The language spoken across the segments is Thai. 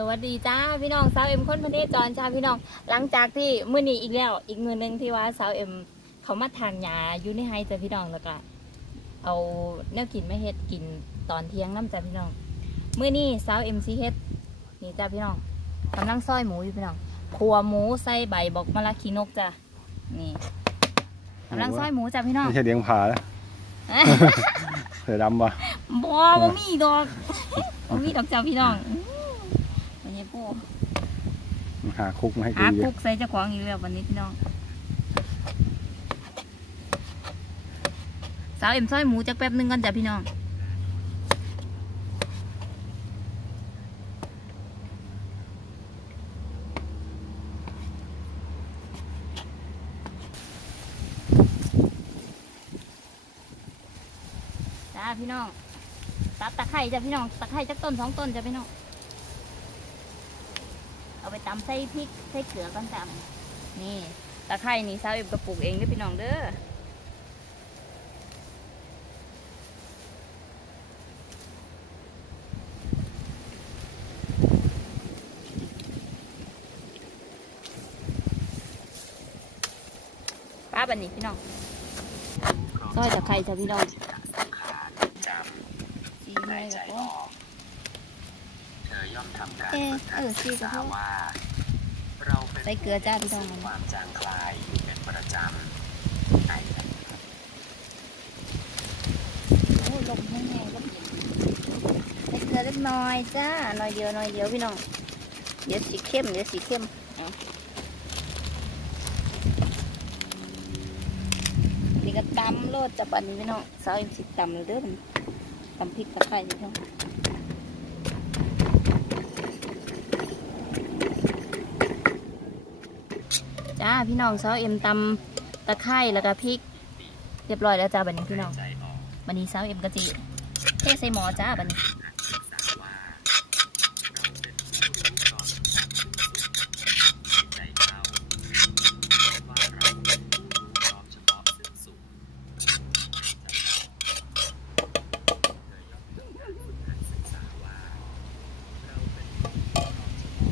สวัสดีจ้าพี่น้องสาวเอ็มคนประเทศจรจ้าพี่น้อง หลังจากที่มื้อนี้อีกแล้วอีกมือหนึงที่ว่าสาวเอ็มเขามาทานยาอยู่ในไฮจ้าพี่น้องแล้วก็เอาเนื้อกินมาเฮ็ดกินตอนเที่ยงน้ำจ้าพี่น้องมื้อนี้สาวเอ็มซีเฮ็ดนี่จ้าพี่น้องกำลังซอยหมูอยู่พี่น้องขัวหมูใส่ใบบอกมะละขีนกจ้านี่กำลังซอยหมูจ้าพี่น้องไม่ใช่เลี้ยงผาแล้วเสือดำปะบ่บ่มีดอกบ่มีดอกจ้าพี่น้องอื้อวันนี้ปูมัน หาคุกมาให้กิหานเยคุอะกใส่เจ้าของอีกแล้ววันนี้พี่น้อง สาวเอ็มซอยหมูจักแป๊บหนึงกันจ้ะพี่น้อง จ้าพี่น้องตัดตะไคร้จ้ะพี่น้องตะไคร้จักต้นสองต้นจ้ะพี่น้อง เอาไปตำใส่พริกใส่เกลือก่อนจ้ะนี่ตะไคร้นี่สาวเอ็มก็ปลูกเองเด้วยพี่น้องเด้อป้าบันนี้พี่น้องซอยตะไคร้จ้ะพี่น้องสีไม้แล้วก็ เธอย่อมทำการ เออฝึกเออสีก็พอว่าเราเป็นใส่เกลือจ้าพี่น้องความจางคลายอยู่เป็นประจำในโอ้ลมแห้งๆลมเย็นใส่เกลือเล็กน้อยจ้าน่อยเดียวน่อยเดียวพี่น้องเดี๋ยวสีเข้มเดี๋ยวสีเข้มนี่ก็ตำโลดจับอันนี้พี่น้องสาวอ็มสิตำเลยเด้อตำพริกตะไคร้พี่น้อง พี่น้องสาวเอ็มตำตะไคร้แล้วก็พริก เรียบร้อยแล้วจ้าบันนี้พี่น้องบันนี้สาวเอ็มกะจิเทใส่หมอจ้าบันนี้ ศึกษาว่า เราเป็นผู้รู้ก่อนใจเข้าว่าเราเป็นผู้รู้พร้อมเฉพาะซึ่งสุขเธอย่อมทำการฝึกหัดศึกษาว่า เราเป็นผู้รู้พร้อมเฉพาะซึ่ง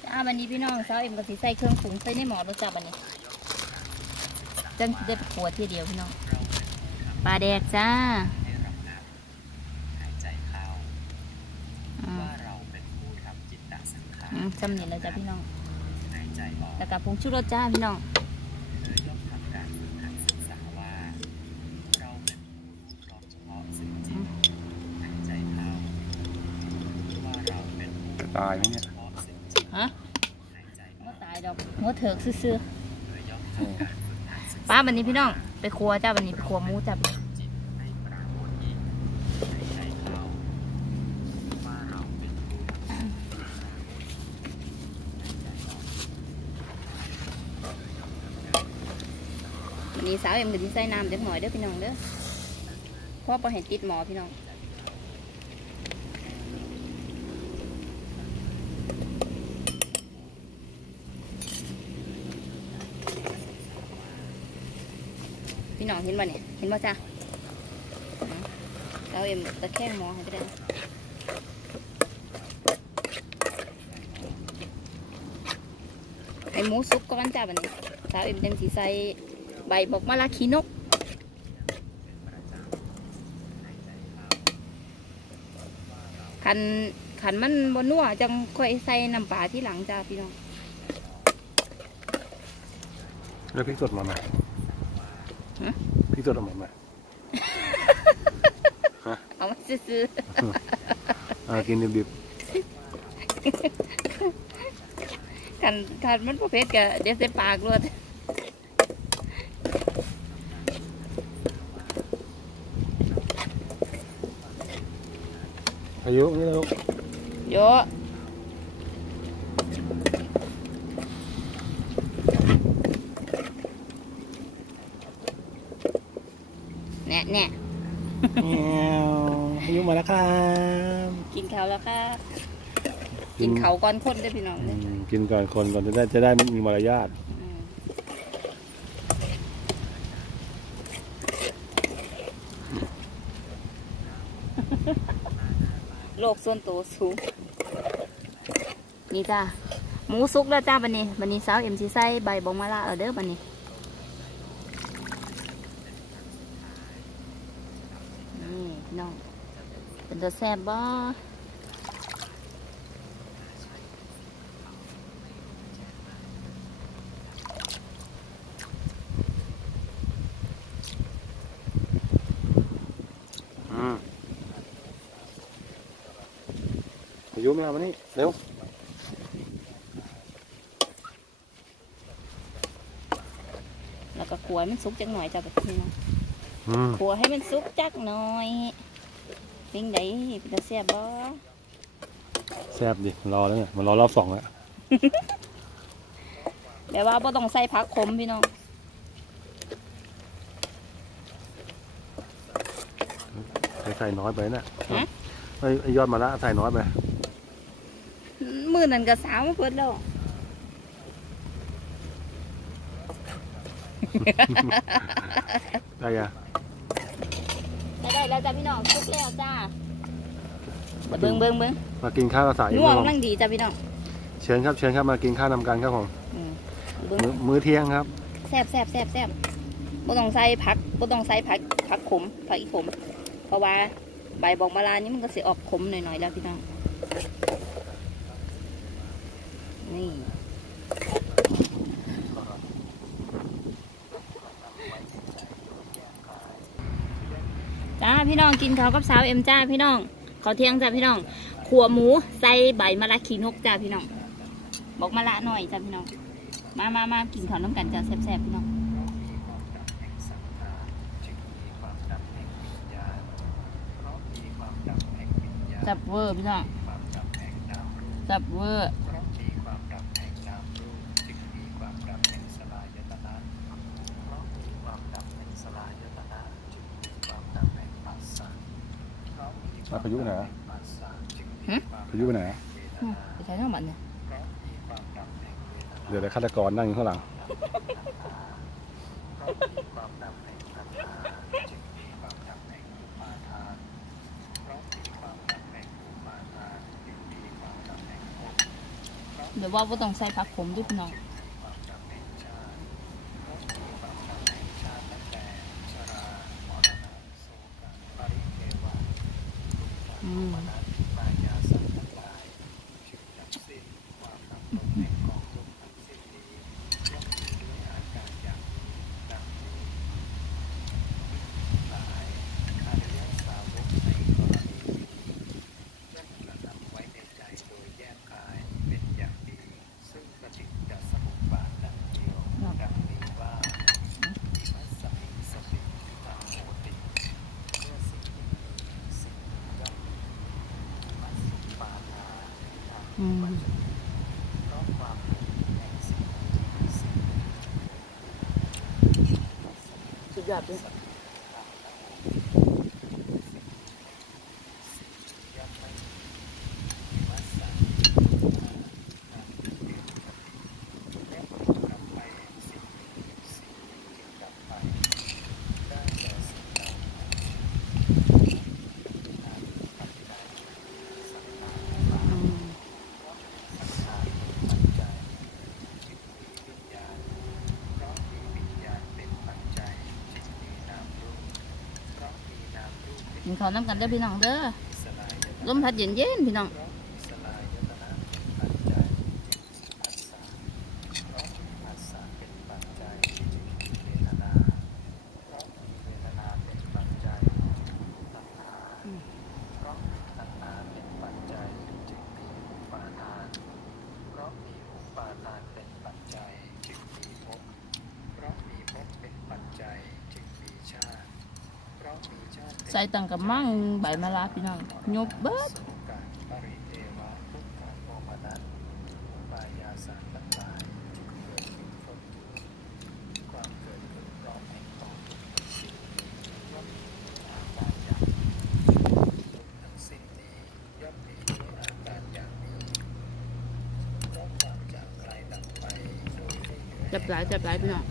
สุข วันนี้พี่น้องเช้าเอ็มกับสีใส่เครื่องปรุงใส่ในหมอรสจับอันนี้จังสิได้ขวดทีเดียวพี่น้องปลาแดกจ้าจำเนี่ยล้วจ้ะพี่น้องแล้วกับรุงชุรสจ้าพี่น้องตายไหมเนี่ย เถิกซื่อๆป้าบันนี้พี่น้อง ไปครัวจ้าบันนี้ไปครัวมูจ้าจิตให้ปรากฏอีกหายใจเข้าว่าเราเป็นผู้ทำจิตหายใจออกวันนี้สาวเอ็มกะจิใส่น้ำเจักหน่อยเด้อพี่น้องเด้อพราะพอเห็นติดหมอพี่น้อง พี่น้องเห็นบ่เนี่ยเห็นบ่จ้าสาเอ็มตะแคงหมอให้ไปได้ให้หมูสุกก่อนจ้าบันนี้สาวเอ็มจังสีใส่ใบบอกมะละขีนกขันขันมันบนนัวจังค่อยใส่น้ำปลาที่หลังจ้าพี่น้อง แล้วพริกสดมาไหม ฮะพริกสดเอามาไหมเอามาซื้ออ่ากินดิบๆขันขันมันประเภทกะเดี๋ยวใส่ปากรวดๆอา เนี่ยแมายุมาแล้วครับกินเขาแล้วค่ะกินเขาก่อนคนได้พี่น้องเลยกินก่อนคนก่อนจะได้จะได้มีมารยาทโลกส่วนตัวสูง นี่จ้าหมูสุกแล้วจ้าบันนี้บันนี้สาวเอ็มซีไซใบบองมาลาเอาเด้อบันนี้ เป็นตัวแซ่บบ่อืมอายุไม่เอามานี่เร็วแล้วก็ขัวให้มันสุกจักหน่อยจ้าแบบนี้เนาะอืมขัวให้มันสุกจักหน่อย ปิ้งไดเป็นตัวแซ่บบ่แซ่บดิรอแล้วเนี่ยมันรอรอบสองแล้วแต่ว่าบ่ต้องใส่ผักขมพี่น้องใส่น้อยไปน่ะฮะไอ้ไอ้ยอดมาละใส่น้อยไปมือนั่นก็สาวมาเพิ่นแล้วได้ยัง ได้ได้แล้วจ้าพี่น้องสุกแล้วจ้าเบิ่งเบิ่งเบิ่งมากินข้าวกับสายง่วงครับผมนั่งดีจ้าพี่น้องเชิญครับเชิญครับมากินข้าวนำกันครับผมอืมเบิ่งมื้อมื้อเที่ยงครับแซ่บแซ่บแซ่บแซ่บบ่ต้องใส่ผักบ่ต้องใส่ผักผักขมผักอีขม เพราะว่าใบบอกมาลานี่มันก็สิออกขมหน่อยๆแล้วพี่น้องนี่จ้า พี่น้องกินข้าวกับสาวเอ็มจ้าพี่น้องขอเที่ยงจ้าพี่น้องขัวหมูใส่ใบมะระขีนกจ้าพี่น้อง บอกมะละหน่อยจ้าพี่น้อง มามามากินข้าวน้ำกันจ้าแซ่บๆพี่น้องจับเวอร์พี่น้องจับเวอร์ อะพายุไปไหนดับอะแห่งปัสสะจึงมีความพายุไปไหนอะเวทอืมนาไปใช้ทั้งหมดเนี่ยเพราะมีความดับแห่งเวทนาเดี๋ยวแต่ฆาตกรนั่งอยู่ข้างหลังเพราะมีความดับแห่งตัณหาจึงมีความดับแห่งอุปาทานเพราะมีความดับแห่งอุปาทานจึงมีความดับแห่งภพเดี๋ยวว่าว่าต้องใส่ผักขมด้วยพี่น้อง ความดับแห่งชาติเพราะมีความดับแห่งชาติตั้งแต่ชรามรณะโศกะปริเทวะทุกข อืม มนัสมายาสัตว์ทั้งหลายจึงดับสิ้นความดับลงแห่งกองทุกข์ทั้งสิ้นนี้ย่อมมีด้วยอาการอย่างนี้ดังนี้หลายอริยสาวกในกรณีนี้ย่อมกระทำไว้ในใจโดยแยกกายเป็นอย่างดี ซึ่งปฏิจจสมุปบาทดังเดียวดังนี้ว่าอิมัสสมิงสติตามโหติเมื่อสิ่งนี้มีสิ่งนี้ย่อมมีอิมัสสุปาทา ทางอืม ปัจจุบันเพราะความมีแห่งสิ่งนี้มีสิ่งนี้ สุดยอดเลย ย่อมไม่มีอิมัสสะและดับไปแห่งสิ่งนี้สิ่งนี้จึงดับไปได้แก่สิ่งเหล่านั้นปัจจัยสังขาร อืม เพราะมีสังขารเป็นปัจจัยจึงมีวิญญาณ เพราะมีวิญญาณเป็นปัจจัยจึงมีนามรูป เพราะมีนามรูป เป็นกินข้าวน้ำกันเด้อพี่น้องเด้อสลายยตลมพัดเย็นเย็นๆพี่น้อง ตังกับมั่งใบมะลาพี่น้องหยบเบิดจับหลายจับหลายพี่น้อง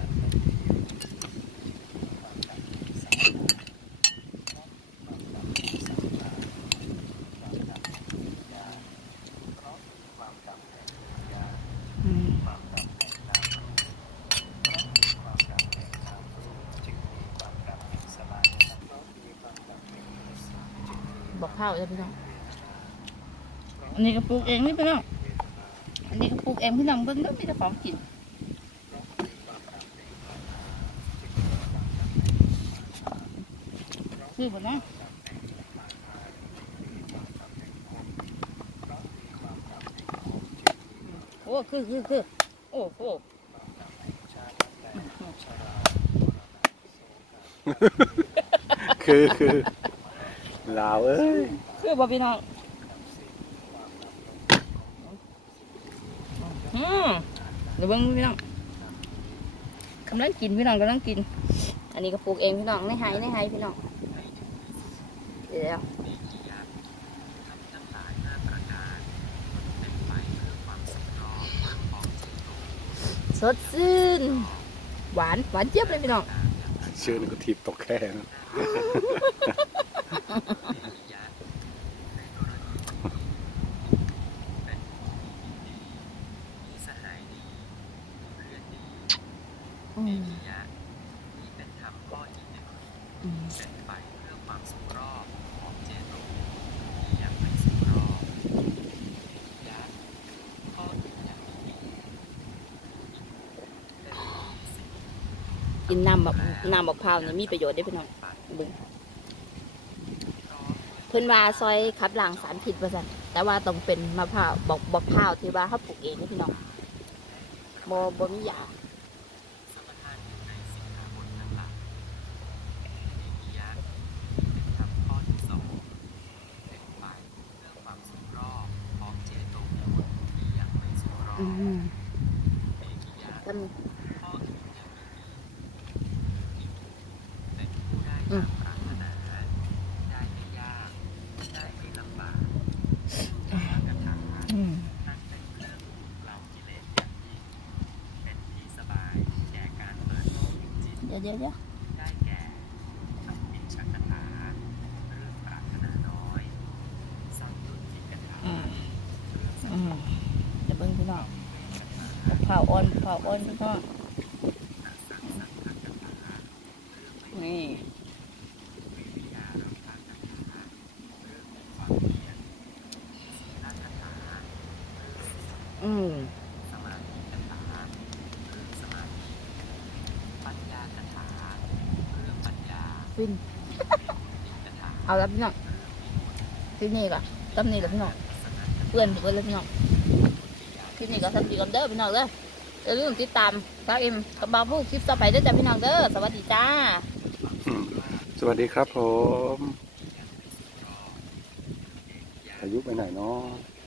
ความดับแห่งสังขารเพราะความดับแห่งสังขาร บอก ข้าวจ้ะพี่น้องอันนี้ก็ปลูกเองนี่พี่น้องอันนี้ก็ปลูกเองพี่น้องเบิ่งเด้อมีแต่ของกินคือบ่เนะโอ้คือคือคือโอ้โหคือคือ ลาวเอ้ยคือบ่พี่น้องอืมเดี๋ยวเบิ่งพี่น้องกำลังกินพี่น้องกำลังกิน อันนี้ก็ปลูกเองพี่น้องในไห้ในไห้พี่น้องเดี๋ยวสดชื่นหวานหวานเจี๊ยบเลยพี่น้องเชื่อนึกก็ทีบตกแค่นะ กินน้ำแบบน้ำมะพร้าวนี่มีประโยชน์ได้พี่น้องเบึงเพิ่นว่าซอยขับล้างสารพิษว่าซั่นแต่ว่าต้องเป็นมะพร้าวบอกบอกพร้าวที่ว่าเขาปลูกเองนี่พี่น้องบ่บ่มียาอืมทำอืมอืม เดี๋ยวเดี๋ยวเดี๋ยวอืมอืมเดี๋ยวเบิ่งพี่น้องข้าวอ่อนข้าวอ่อนพี่น้อง ฟิน เอาแล้วพี่น้องที่นี่ก่อนตำนี่แหละพี่น้องเพื่อนเพื่อนเลยพี่น้องที่นี่ก็ทำดีกันเด้อพี่น้องเด้ออย่าลืมติดตามสาวเอ็มกับบาวผู้คลิปต่อไปเด้อจ้ะพี่น้องเด้อสวัสดีจ้า สวัสดีครับผมอายุไปไหนเนาะ